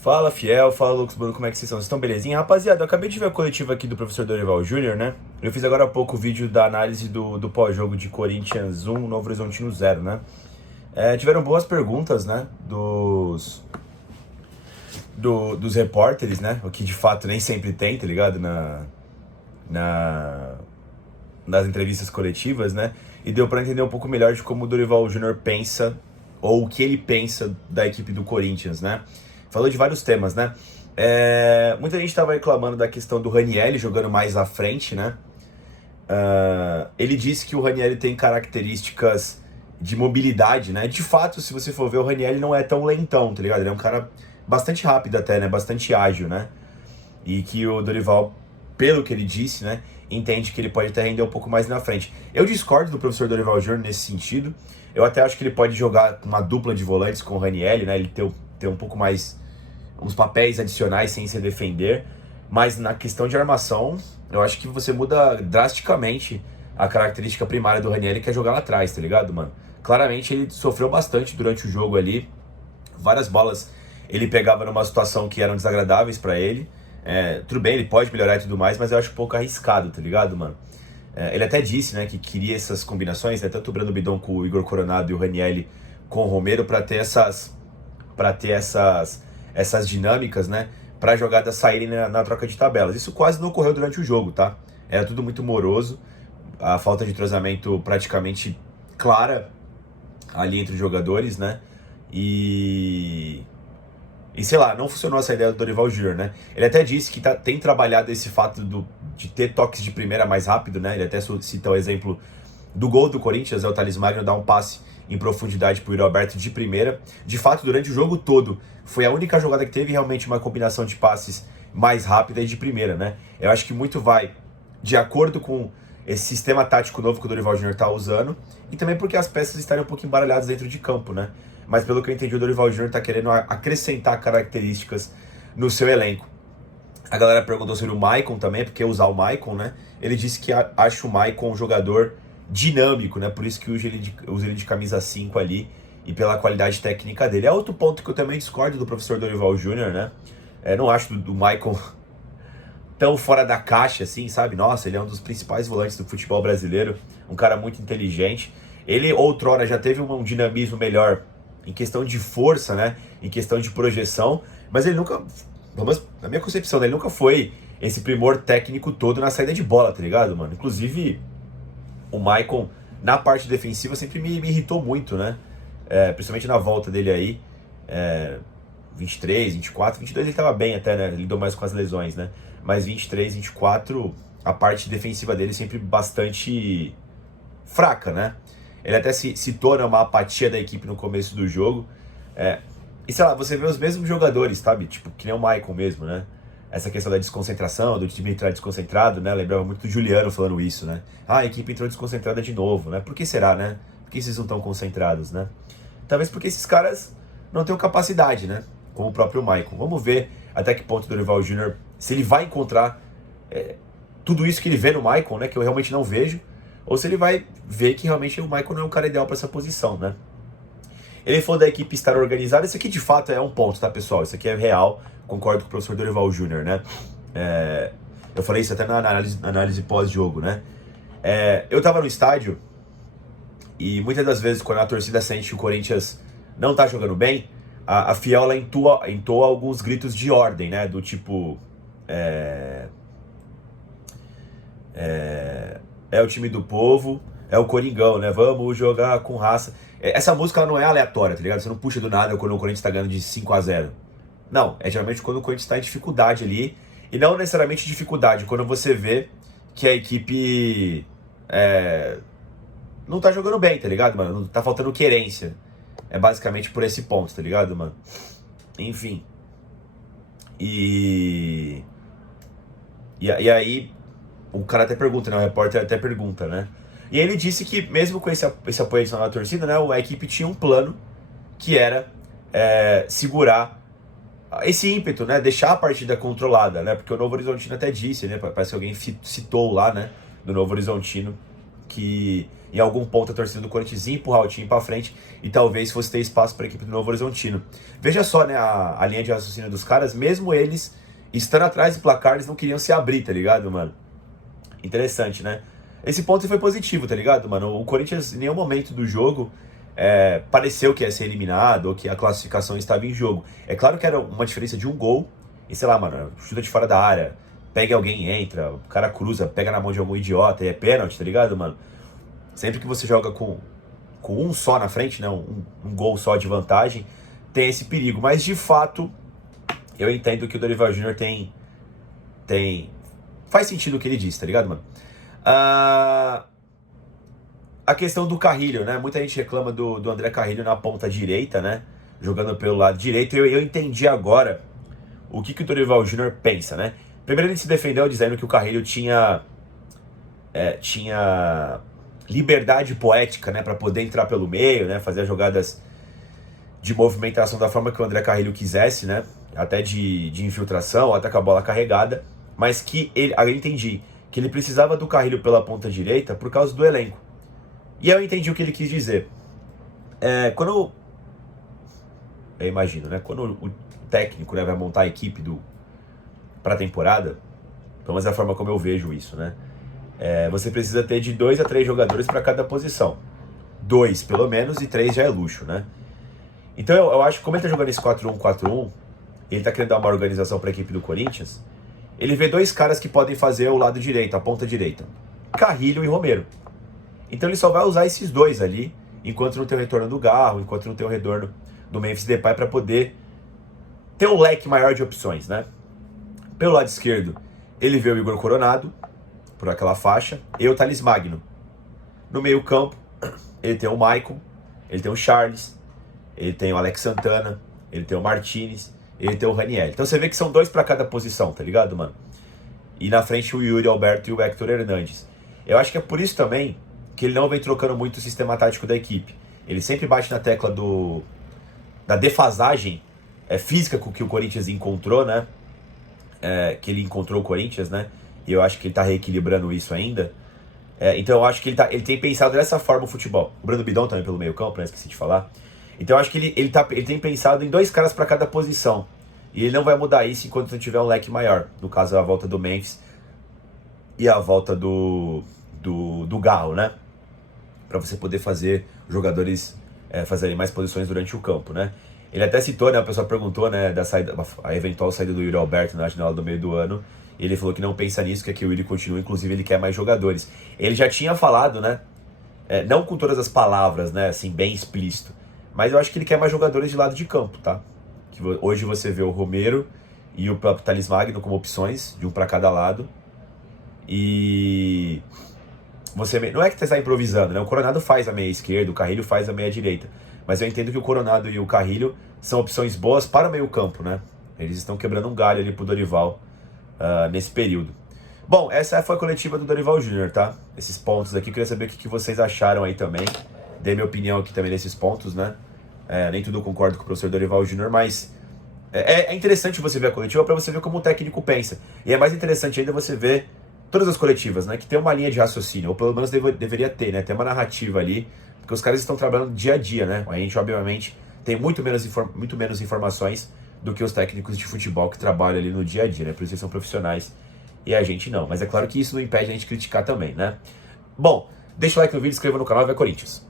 Fala, Fiel, fala, Lucas, mano, como é que vocês estão? Vocês estão belezinha? Rapaziada, eu acabei de ver a coletiva aqui do professor Dorival Júnior, né? Eu fiz agora há pouco o vídeo da análise do pós-jogo de Corinthians 1, Novo Horizontino 0, né? Tiveram boas perguntas, né? Dos repórteres, né? O que de fato nem sempre tem, tá ligado? Na, nas entrevistas coletivas, né? E deu pra entender um pouco melhor de como o Dorival Júnior pensa, ou o que ele pensa da equipe do Corinthians, né? Falou de vários temas, né? Muita gente estava reclamando da questão do Ranieri jogando mais à frente, né? Ele disse que o Ranieri tem características de mobilidade, né? De fato, se você for ver, o Ranieri não é tão lentão, tá ligado? Ele é um cara bastante rápido até, né? Bastante ágil, né? E que o Dorival, pelo que ele disse, né? Entende que ele pode até render um pouco mais na frente. Eu discordo do professor Dorival Júnior nesse sentido. Eu até acho que ele pode jogar uma dupla de volantes com o Ranieri, né? Ele ter um pouco mais, uns papéis adicionais sem se defender. Mas na questão de armação, eu acho que você muda drasticamente a característica primária do Ranieri, que é jogar lá atrás, tá ligado, mano? Claramente ele sofreu bastante durante o jogo ali. Várias bolas ele pegava numa situação que eram desagradáveis pra ele. Tudo bem, ele pode melhorar e tudo mais, mas eu acho um pouco arriscado, tá ligado, mano? Ele até disse, né, que queria essas combinações, né, tanto o Brando Bidon com o Igor Coronado e o Ranieri com o Romero pra ter essas dinâmicas, né, para jogadas saírem na troca de tabelas. Isso quase não ocorreu durante o jogo, tá? Era tudo muito moroso, a falta de entrosamento praticamente clara ali entre os jogadores, né? E sei lá, não funcionou essa ideia do Dorival Júnior, né? Ele até disse que tem trabalhado esse fato de ter toques de primeira mais rápido, né? Ele até cita o exemplo do gol do Corinthians, o Thales Magno dá um passe em profundidade pro Yuri Alberto de primeira. De fato, durante o jogo todo, foi a única jogada que teve realmente uma combinação de passes mais rápida e de primeira, né? Eu acho que muito vai de acordo com esse sistema tático novo que o Dorival Júnior tá usando e também porque as peças estarem um pouco embaralhadas dentro de campo, né? Mas pelo que eu entendi, o Dorival Júnior tá querendo acrescentar características no seu elenco. A galera perguntou sobre o Maicon também, porque usar o Maicon, né? Ele disse que acha o Maicon um jogador dinâmico, né? Por isso que usa ele de camisa 5 ali e pela qualidade técnica dele. É outro ponto que eu também discordo do professor Dorival Júnior, né? Não acho do Maicon tão fora da caixa assim, sabe? Nossa, ele é um dos principais volantes do futebol brasileiro, um cara muito inteligente. Ele outrora já teve um dinamismo melhor em questão de força, né? Em questão de projeção, mas ele nunca, na minha concepção, ele nunca foi esse primor técnico todo na saída de bola, tá ligado, mano? Inclusive, o Maicon, na parte defensiva, sempre me irritou muito, né? Principalmente na volta dele aí. 23, 24, 22 ele tava bem até, né? Ele lidou mais com as lesões, né? Mas 23, 24, a parte defensiva dele sempre bastante fraca, né? Ele até citou, né, uma apatia da equipe no começo do jogo. E sei lá, você vê os mesmos jogadores, sabe? Tipo, que nem o Maicon mesmo, né? Essa questão da desconcentração, do time entrar desconcentrado, né? Lembrava muito do Juliano falando isso, né? Ah, a equipe entrou desconcentrada de novo, né? Por que será, né? Por que vocês não estão concentrados, né? Talvez porque esses caras não têm capacidade, né? Como o próprio Maicon. Vamos ver até que ponto o Dorival Júnior, se ele vai encontrar tudo isso que ele vê no Maicon, né? Que eu realmente não vejo. Ou se ele vai ver que realmente o Maicon não é o cara ideal para essa posição, né? Ele falou da equipe estar organizada. Isso aqui de fato é um ponto, tá, pessoal? Isso aqui é real. Concordo com o professor Dorival Júnior, né? Eu falei isso até na análise pós-jogo, né? Eu tava no estádio e muitas das vezes quando a torcida sente que o Corinthians não tá jogando bem, a Fiel ela entoa alguns gritos de ordem, né? Do tipo... É o time do povo, é o Coringão, né? Vamos jogar com raça. Essa música ela não é aleatória, tá ligado? Você não puxa do nada quando o Corinthians tá ganhando de 5-0. Não, é geralmente quando o Corinthians tá em dificuldade ali. E não necessariamente dificuldade, quando você vê que a equipe não tá jogando bem, tá ligado, mano? Não tá faltando querência. É basicamente por esse ponto, tá ligado, mano? Enfim. E aí, o cara até pergunta, né? O repórter até pergunta, né? E ele disse que mesmo com esse apoio adicional da torcida, né? A equipe tinha um plano que era segurar esse ímpeto, né? Deixar a partida controlada, né? Porque o Novo Horizontino até disse, né? Parece que alguém citou lá, né? Do Novo Horizontino que em algum ponto a torcida do Corinthians ia empurrar o time para frente e talvez fosse ter espaço para a equipe do Novo Horizontino. Veja só, né, a linha de raciocínio dos caras, mesmo eles estando atrás do placar, eles não queriam se abrir, tá ligado, mano? Interessante, né? Esse ponto foi positivo, tá ligado, mano? O Corinthians, em nenhum momento do jogo, pareceu que ia ser eliminado ou que a classificação estava em jogo. É claro que era uma diferença de um gol, e sei lá, mano, chuta de fora da área, pega alguém e entra, o cara cruza, pega na mão de algum idiota e é pênalti, tá ligado, mano? Sempre que você joga com um só na frente, né, um gol só de vantagem, tem esse perigo. Mas, de fato, eu entendo que o Dorival Júnior tem... Faz sentido o que ele disse, tá ligado, mano? A questão do Carrilho, né? Muita gente reclama do André Carrilho na ponta direita, né? Jogando pelo lado direito. Eu entendi agora o que o Dorival Júnior pensa, né? Primeiro ele se defendeu dizendo que o Carrilho tinha liberdade poética, né? Pra poder entrar pelo meio, né? Fazer as jogadas de movimentação da forma que o André Carrilho quisesse, né? Até de infiltração, até com a bola carregada. Mas que eu entendi que ele precisava do Carrilho pela ponta direita por causa do elenco. E eu entendi o que ele quis dizer. Eu imagino, né? Quando o técnico, né, vai montar a equipe para a temporada, pelo menos é a forma como eu vejo isso, né? Você precisa ter de 2 a 3 jogadores para cada posição. 2 pelo menos, e 3 já é luxo, né? Então eu acho que como ele tá jogando esse 4-1-4-1, ele tá querendo dar uma organização para a equipe do Corinthians, ele vê 2 caras que podem fazer o lado direito, a ponta direita. Carrilho e Romero. Então ele só vai usar esses 2 ali, enquanto não tem o retorno do Garro, enquanto não tem o retorno do Memphis Depay, para poder ter um leque maior de opções, né? Pelo lado esquerdo, ele vê o Igor Coronado, por aquela faixa, e o Thales Magno. No meio campo, ele tem o Maicon, ele tem o Charles, ele tem o Alex Santana, ele tem o Martinez, ele tem o Raniel. Então você vê que são 2 para cada posição, tá ligado, mano? E na frente o Yuri Alberto e o Hector Hernandes. Eu acho que é por isso também que ele não vem trocando muito o sistema tático da equipe. Ele sempre bate na tecla da defasagem física com que o Corinthians encontrou, né? Que ele encontrou o Corinthians, né? E eu acho que ele tá reequilibrando isso ainda. Então eu acho que ele tem pensado dessa forma o futebol. O Brando Bidon também pelo meio campo, né? Esqueci de falar. Então eu acho que ele tem pensado em 2 caras para cada posição. E ele não vai mudar isso enquanto não tiver um leque maior. No caso, a volta do Memphis e a volta do Garro, né? Para você poder fazer os jogadores fazerem mais posições durante o campo, né? Ele até citou, né? A pessoa perguntou, né? A eventual saída do Yuri Alberto na janela do meio do ano. E ele falou que não pensa nisso, que o Yuri continua, inclusive ele quer mais jogadores. Ele já tinha falado, né? Não com todas as palavras, né? Assim, bem explícito. Mas eu acho que ele quer mais jogadores de lado de campo, tá? Que hoje você vê o Romero e o próprio Thales Magno como opções, de um para cada lado. E você não é que você está improvisando, né? O Coronado faz a meia esquerda, o Carrilho faz a meia direita. Mas eu entendo que o Coronado e o Carrilho são opções boas para o meio campo, né? Eles estão quebrando um galho ali pro Dorival nesse período. Bom, essa foi a coletiva do Dorival Júnior, tá? Esses pontos aqui, queria saber o que vocês acharam aí também. Dei minha opinião aqui também nesses pontos, né? Nem tudo eu concordo com o professor Dorival Júnior, mas é interessante você ver a coletiva para você ver como o técnico pensa. E é mais interessante ainda você ver todas as coletivas, né? Que tem uma linha de raciocínio, ou pelo menos deveria ter, né? Tem uma narrativa ali, porque os caras estão trabalhando dia a dia, né? A gente, obviamente, tem muito menos informações do que os técnicos de futebol que trabalham ali no dia a dia, né? Por isso eles são profissionais e a gente não. Mas é claro que isso não impede a gente criticar também, né? Bom, deixa o like no vídeo, inscreva no canal e vai Corinthians!